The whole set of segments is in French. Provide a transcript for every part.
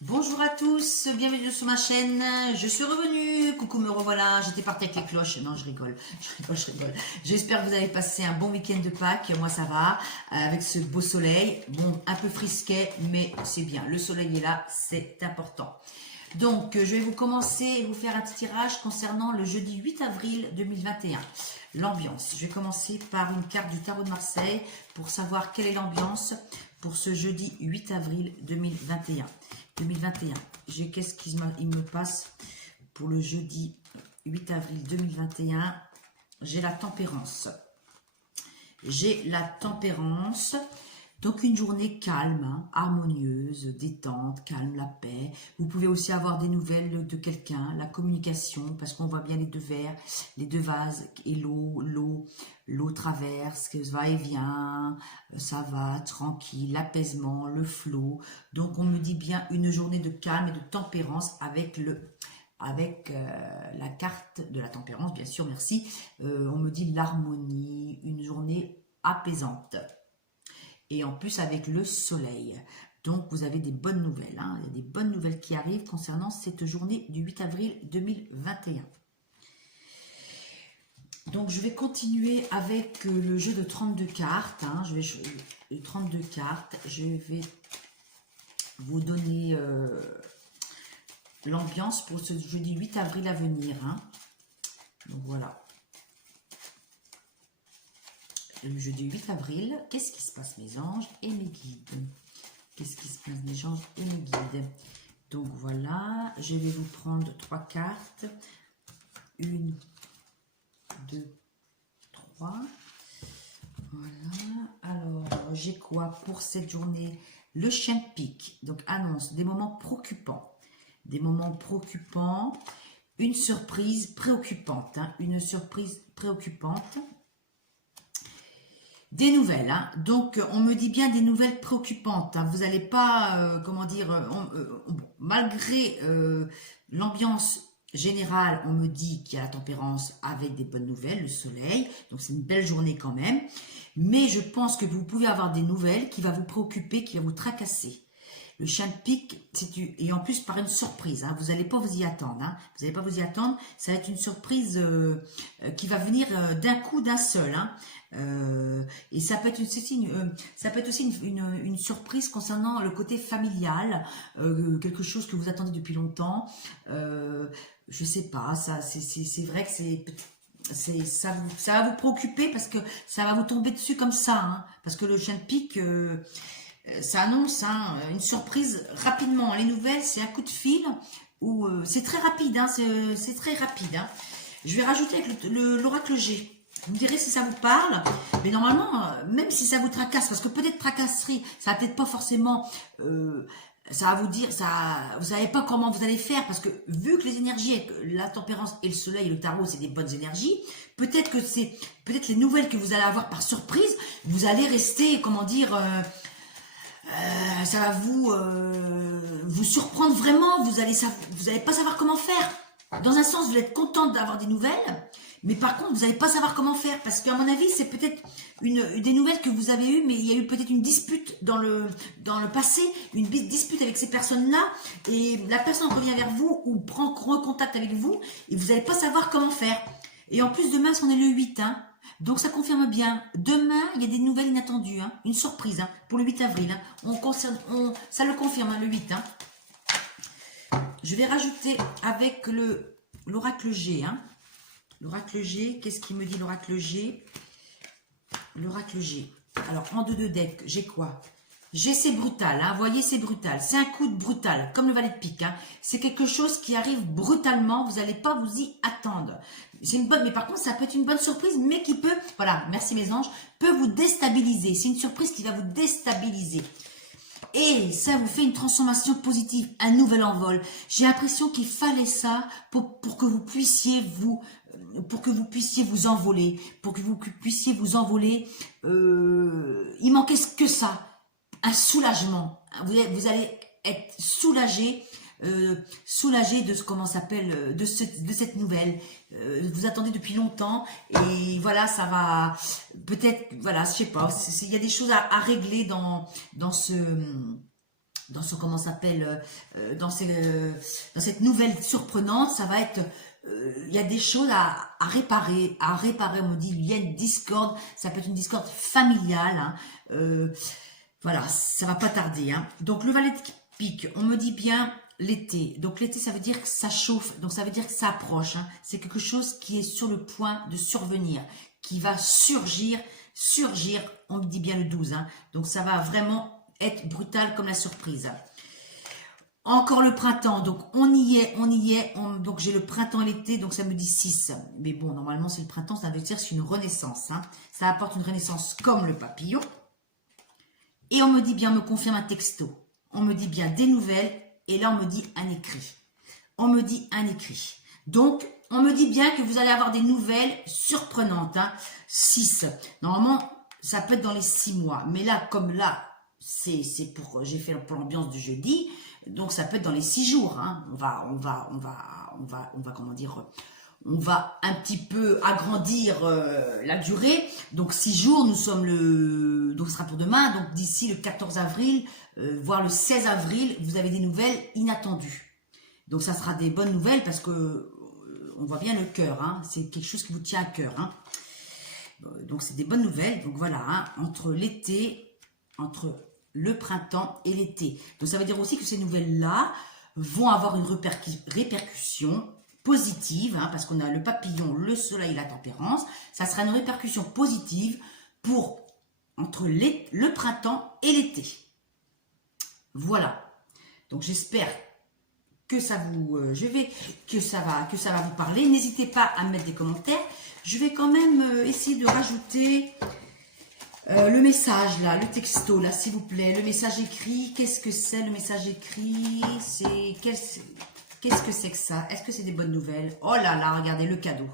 Bonjour à tous, bienvenue sur ma chaîne. Je suis revenue, coucou, me revoilà. J'étais partie avec les cloches. Non, je rigole, je rigole. J'espère que vous avez passé un bon week-end de Pâques. Moi, ça va, avec ce beau soleil. Bon, un peu frisquet, mais c'est bien. Le soleil est là, c'est important. Donc, je vais vous commencer et vous faire un petit tirage concernant le jeudi 8 avril 2021. L'ambiance. Je vais commencer par une carte du tarot de Marseille pour savoir quelle est l'ambiance pour ce jeudi 8 avril 2021. Qu'est-ce qu'il me passe pour le jeudi 8 avril 2021? J'ai la tempérance. Donc une journée calme, hein, harmonieuse, détente, calme, la paix. Vous pouvez aussi avoir des nouvelles de quelqu'un, la communication, parce qu'on voit bien les deux verres, les deux vases et l'eau traverse, que va et vient, ça va, tranquille, l'apaisement, le flot. Donc on me dit bien une journée de calme et de tempérance avec la carte de la tempérance, bien sûr, merci. On me dit l'harmonie, une journée apaisante. Et en plus avec le soleil. Donc vous avez des bonnes nouvelles. Hein. Il y a des bonnes nouvelles qui arrivent concernant cette journée du 8 avril 2021. Donc je vais continuer avec le jeu de 32 cartes. Hein. 32 cartes. Je vais vous donner l'ambiance pour ce jeudi 8 avril à venir. Hein. Donc voilà. Le jeudi 8 avril, qu'est-ce qui se passe mes anges et mes guides? Qu'est-ce qui se passe mes anges et mes guides? Donc voilà, je vais vous prendre 3 cartes. 1, 2, 3. Voilà. Alors, j'ai quoi pour cette journée? Le chien de pique. Donc annonce des moments préoccupants. Des moments préoccupants. Une surprise préoccupante. Hein, une surprise préoccupante. Des nouvelles, hein. Donc on me dit bien des nouvelles préoccupantes. Hein. Vous n'allez pas, comment dire, malgré l'ambiance générale, on me dit qu'il y a la tempérance avec des bonnes nouvelles, le soleil. Donc c'est une belle journée quand même. Mais je pense que vous pouvez avoir des nouvelles qui vont vous préoccuper, qui vont vous tracasser. Le chien de pique, et en plus par une surprise, hein, vous n'allez pas vous y attendre. Hein, vous n'allez pas vous y attendre, ça va être une surprise qui va venir d'un coup, d'un seul. Hein, et ça peut être aussi une surprise concernant le côté familial, quelque chose que vous attendez depuis longtemps. Je sais pas, c'est vrai que ça va vous préoccuper parce que ça va vous tomber dessus comme ça. Hein, parce que le chien de pique... ça annonce hein, une surprise rapidement. Les nouvelles, c'est un coup de fil où c'est très rapide. Hein, c'est très rapide. Hein. Je vais rajouter avec l'oracle G. Vous me direz si ça vous parle. Mais normalement, même si ça vous tracasse, parce que peut-être tracasserie, ça va peut-être pas forcément... ça va vous dire, vous savez pas comment vous allez faire, parce que vu que les énergies, la tempérance et le soleil et le tarot, c'est des bonnes énergies, peut-être les nouvelles que vous allez avoir par surprise, vous allez rester, comment dire... ça va vous surprendre vraiment, vous allez pas savoir comment faire. Dans un sens, vous êtes contente d'avoir des nouvelles, mais par contre, vous n'allez pas savoir comment faire, parce qu'à mon avis, c'est peut-être des nouvelles que vous avez eues, mais il y a eu peut-être une dispute dans le passé, une dispute avec ces personnes-là, et la personne revient vers vous, ou prend recontact avec vous, et vous n'allez pas savoir comment faire. Et en plus, demain, on est le 8, hein. Donc ça confirme bien. Demain, il y a des nouvelles inattendues, hein, une surprise hein, pour le 8 avril. Hein. Ça le confirme, hein, le 8. Hein. Je vais rajouter avec l'oracle G. Hein. L'oracle G, qu'est-ce qu'il me dit l'oracle G? L'oracle G. Alors, en 2 decks, j'ai quoi? G, c'est brutal, hein. Vous voyez, c'est brutal. C'est un coup de brutal, comme le valet de pique. Hein. C'est quelque chose qui arrive brutalement. Vous n'allez pas vous y attendre. C'est une bonne, mais par contre, ça peut être une bonne surprise, mais qui peut, voilà, merci mes anges, peut vous déstabiliser. C'est une surprise qui va vous déstabiliser. Et ça vous fait une transformation positive, un nouvel envol. J'ai l'impression qu'il fallait ça pour que vous puissiez vous envoler, il manquait que ça. Un soulagement. Vous allez être soulagé, de ce comment s'appelle de cette nouvelle. Vous attendez depuis longtemps et voilà, ça va peut-être, voilà, je sais pas, il y a des choses à régler dans dans ce, comment ça s'appelle, dans cette nouvelle surprenante, ça va être, il y a des choses à réparer, on me dit, il y a une discorde, ça peut être une discorde familiale, hein, voilà, ça va pas tarder, hein. Donc le valet de pique, on me dit bien l'été, donc l'été ça veut dire que ça chauffe, donc ça veut dire que ça approche, hein. C'est quelque chose qui est sur le point de survenir, qui va surgir, on me dit bien le 12, hein. Donc ça va vraiment être brutal comme la surprise. Encore le printemps, donc on y est, donc j'ai le printemps et l'été, donc ça me dit 6. Mais bon, normalement c'est le printemps, ça veut dire c'est une renaissance, hein. Ça apporte une renaissance comme le papillon. Et on me dit bien, on me confirme un texto. On me dit bien des nouvelles, et là on me dit un écrit. On me dit un écrit. Donc, on me dit bien que vous allez avoir des nouvelles surprenantes, hein. 6. Normalement, ça peut être dans les 6 mois. Mais là, comme là, j'ai fait pour l'ambiance du jeudi, donc ça peut être dans les 6 jours, hein. On va, comment dire, on va un petit peu agrandir la durée. Donc 6 jours, nous sommes donc ce sera pour demain. Donc d'ici le 14 avril, voire le 16 avril, vous avez des nouvelles inattendues. Donc ça sera des bonnes nouvelles parce que on voit bien le cœur, hein. C'est quelque chose qui vous tient à cœur, hein. Donc c'est des bonnes nouvelles. Donc voilà, hein, entre l'été, entre le printemps et l'été. Donc ça veut dire aussi que ces nouvelles-là vont avoir une répercussion positive, hein, parce qu'on a le papillon, le soleil et la tempérance. Ça sera une répercussion positive entre le printemps et l'été. Voilà. Donc j'espère que ça vous, que ça va vous parler. N'hésitez pas à mettre des commentaires. Je vais quand même essayer de rajouter le message là, le texto là, s'il vous plaît. Le message écrit, qu'est-ce que c'est le message écrit? Qu'est-ce que c'est que ça? Est-ce que c'est des bonnes nouvelles? Oh là là, regardez le cadeau.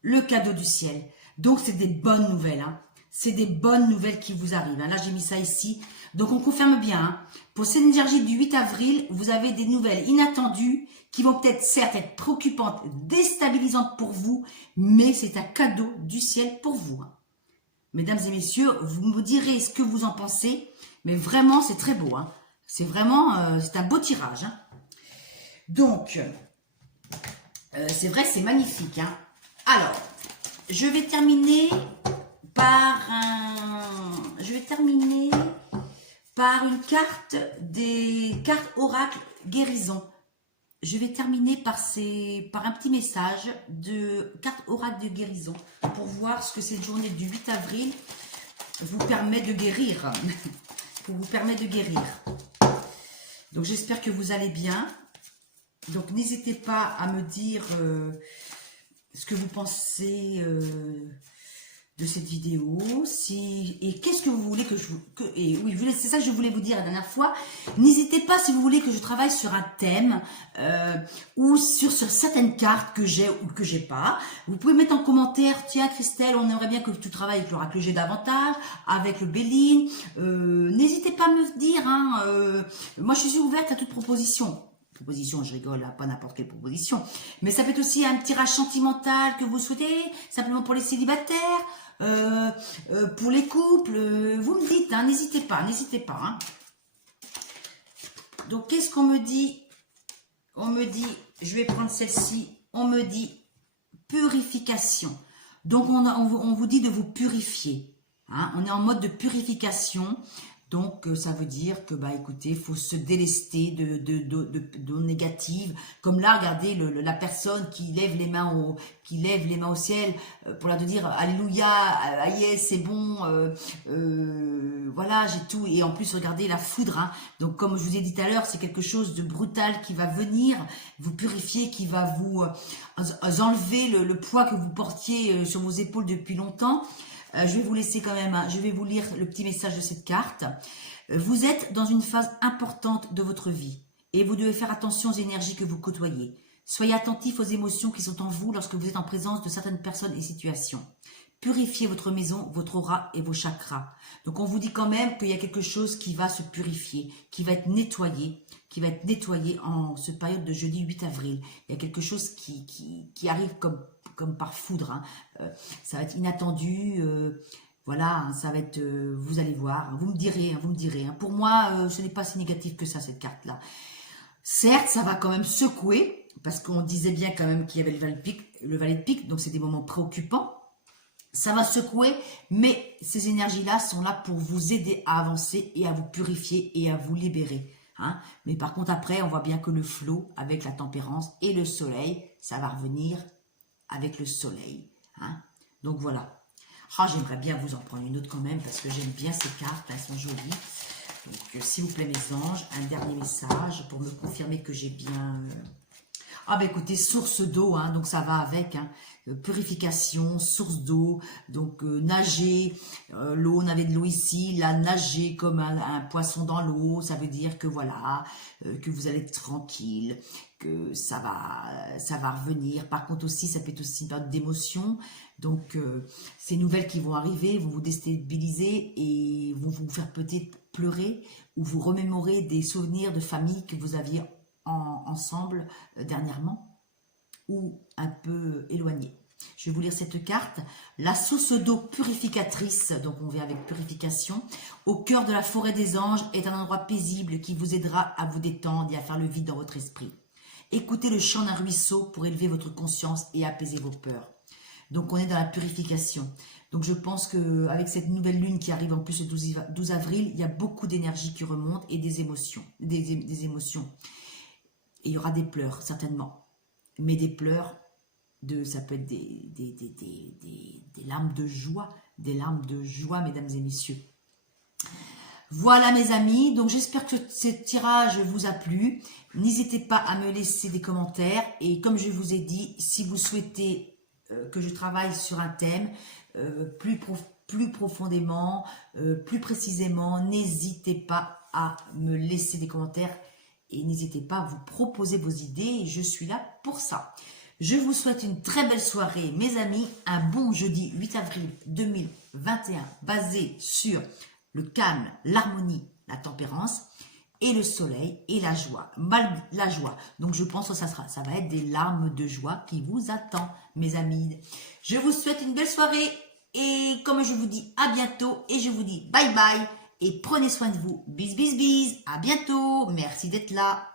Le cadeau du ciel. Donc c'est des bonnes nouvelles, hein. C'est des bonnes nouvelles qui vous arrivent, hein. Là j'ai mis ça ici. Donc on confirme bien, hein. Pour cette énergie du 8 avril, vous avez des nouvelles inattendues qui vont peut-être certes être préoccupantes, déstabilisantes pour vous, mais c'est un cadeau du ciel pour vous, hein. Mesdames et messieurs, vous me direz ce que vous en pensez, mais vraiment c'est très beau, hein. C'est vraiment, c'est un beau tirage, hein. Donc, c'est vrai, c'est magnifique, hein. Alors, je vais terminer par une carte des cartes oracle guérison. Je vais terminer par un petit message de carte oracle de guérison pour voir ce que cette journée du 8 avril vous permet de guérir. Pour vous permettre de guérir. Donc j'espère que vous allez bien. Donc n'hésitez pas à me dire ce que vous pensez de cette vidéo, et qu'est-ce que vous voulez que oui, c'est ça que je voulais vous dire la dernière fois. N'hésitez pas si vous voulez que je travaille sur un thème ou sur certaines cartes que j'ai ou que j'ai pas. Vous pouvez mettre en commentaire, tiens Christelle, on aimerait bien que tu travailles avec l'oracle G davantage, avec le Béline. N'hésitez pas à me dire, hein, moi je suis ouverte à toute proposition. Proposition, je rigole, hein, pas n'importe quelle proposition, mais ça peut être aussi un tirage sentimental que vous souhaitez, simplement pour les célibataires, pour les couples, vous me dites, hein, n'hésitez pas, hein. Donc qu'est-ce qu'on me dit? On me dit, je vais prendre celle-ci, on me dit purification. Donc on vous dit de vous purifier, hein, on est en mode de purification. Donc, ça veut dire que, bah, écoutez, il faut se délester de négatives. Comme là, regardez, la personne qui lève les mains au ciel pour leur dire « Alléluia, aïe, c'est bon, voilà, j'ai tout. » Et en plus, regardez la foudre, hein. Donc, comme je vous ai dit tout à l'heure, c'est quelque chose de brutal qui va venir vous purifier, qui va vous enlever le poids que vous portiez sur vos épaules depuis longtemps. Je vais vous laisser quand même, hein, je vais vous lire le petit message de cette carte. Vous êtes dans une phase importante de votre vie et vous devez faire attention aux énergies que vous côtoyez. Soyez attentif aux émotions qui sont en vous lorsque vous êtes en présence de certaines personnes et situations. Purifiez votre maison, votre aura et vos chakras. Donc on vous dit quand même qu'il y a quelque chose qui va se purifier, qui va être nettoyé en ce période de jeudi 8 avril. Il y a quelque chose qui arrive comme par foudre, hein. Ça va être inattendu, Voilà, hein, ça va être, vous allez voir, hein, vous me direz, hein, vous me direz. Hein. Pour moi, ce n'est pas si négatif que ça, cette carte-là. Certes, ça va quand même secouer, parce qu'on disait bien quand même qu'il y avait le valet de pique, donc c'est des moments préoccupants. Ça va secouer, mais ces énergies-là sont là pour vous aider à avancer et à vous purifier et à vous libérer. Hein. Mais par contre, après, on voit bien que le flot avec la tempérance et le soleil, ça va revenir avec le soleil. Hein. Donc voilà. Ah, j'aimerais bien vous en prendre une autre quand même, parce que j'aime bien ces cartes, elles sont jolies. Donc, s'il vous plaît, mes anges, un dernier message pour me confirmer que j'ai bien... Ah ben écoutez, source d'eau, hein, donc ça va avec, hein, purification, source d'eau, donc nager, l'eau, on avait de l'eau ici, là nager comme un poisson dans l'eau, ça veut dire que voilà, que vous allez être tranquille, que ça va revenir. Par contre aussi, ça peut être aussi une période d'émotion, donc ces nouvelles qui vont arriver vont vous déstabiliser et vont vous faire peut-être pleurer ou vous remémorer des souvenirs de famille que vous aviez ensemble dernièrement ou un peu éloigné. Je vais vous lire cette carte. La source d'eau purificatrice, donc on vient avec purification, au cœur de la forêt des anges est un endroit paisible qui vous aidera à vous détendre et à faire le vide dans votre esprit. Écoutez le chant d'un ruisseau pour élever votre conscience et apaiser vos peurs. Donc on est dans la purification. Donc je pense qu'avec cette nouvelle lune qui arrive en plus le 12 avril, il y a beaucoup d'énergie qui remonte et des émotions. Des émotions. Et il y aura des pleurs, certainement. Mais des pleurs, ça peut être des larmes de joie. Des larmes de joie, mesdames et messieurs. Voilà mes amis, donc j'espère que ce tirage vous a plu. N'hésitez pas à me laisser des commentaires. Et comme je vous ai dit, si vous souhaitez que je travaille sur un thème plus profondément, plus précisément, n'hésitez pas à me laisser des commentaires. Et n'hésitez pas à vous proposer vos idées, je suis là pour ça. Je vous souhaite une très belle soirée, mes amis. Un bon jeudi 8 avril 2021, basé sur le calme, l'harmonie, la tempérance et le soleil et la joie. La joie. Donc je pense que ça va être des larmes de joie qui vous attendent, mes amis. Je vous souhaite une belle soirée et comme je vous dis, à bientôt et je vous dis bye bye. Et prenez soin de vous. Bis, bis, bis. À bientôt. Merci d'être là.